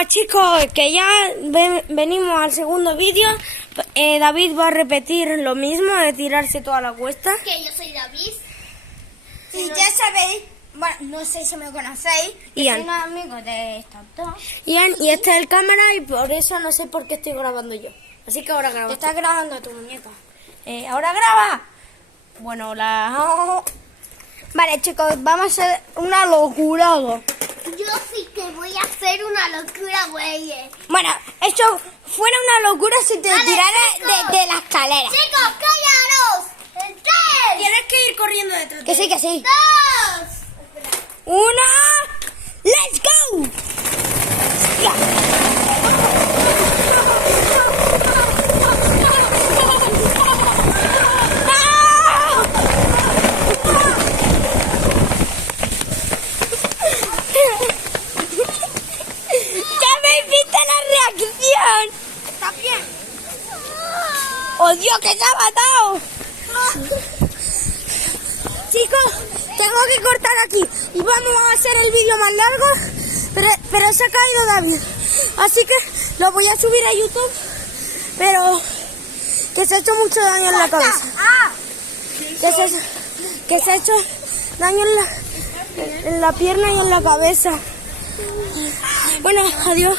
Bueno, chicos, que ya venimos al segundo vídeo. David va a repetir lo mismo, de tirarse toda la cuesta. Que yo soy David. Y ya sabéis, bueno, no sé si me conocéis, que Ian. soy un amigo de estos dos. Ian, y este es el cámara y por eso no sé por qué estoy grabando yo. Así que ahora graba. Te estás grabando tu muñeca. ¿Ahora graba? Bueno, Vale, chicos, vamos a hacer una locura. Yo sí que voy a hacer una locura, güey. Bueno, esto fuera una locura si te Vale, tiraras chicos. de la escalera. Chicos, callaros. En 3, Tienes que ir corriendo detrás. Que sí, que sí. 2. ¡Una! ¡Let's go! ¡Ya me viste la reacción! ¿Está bien? ¡Oh, Dios, que se ha matado! Chicos, tengo que cortar aquí y vamos a hacer el vídeo más largo, pero se ha caído David, así que lo voy a subir a YouTube, pero que se ha hecho mucho daño en la cabeza, que se ha hecho daño en la pierna y en la cabeza. Bueno, adiós.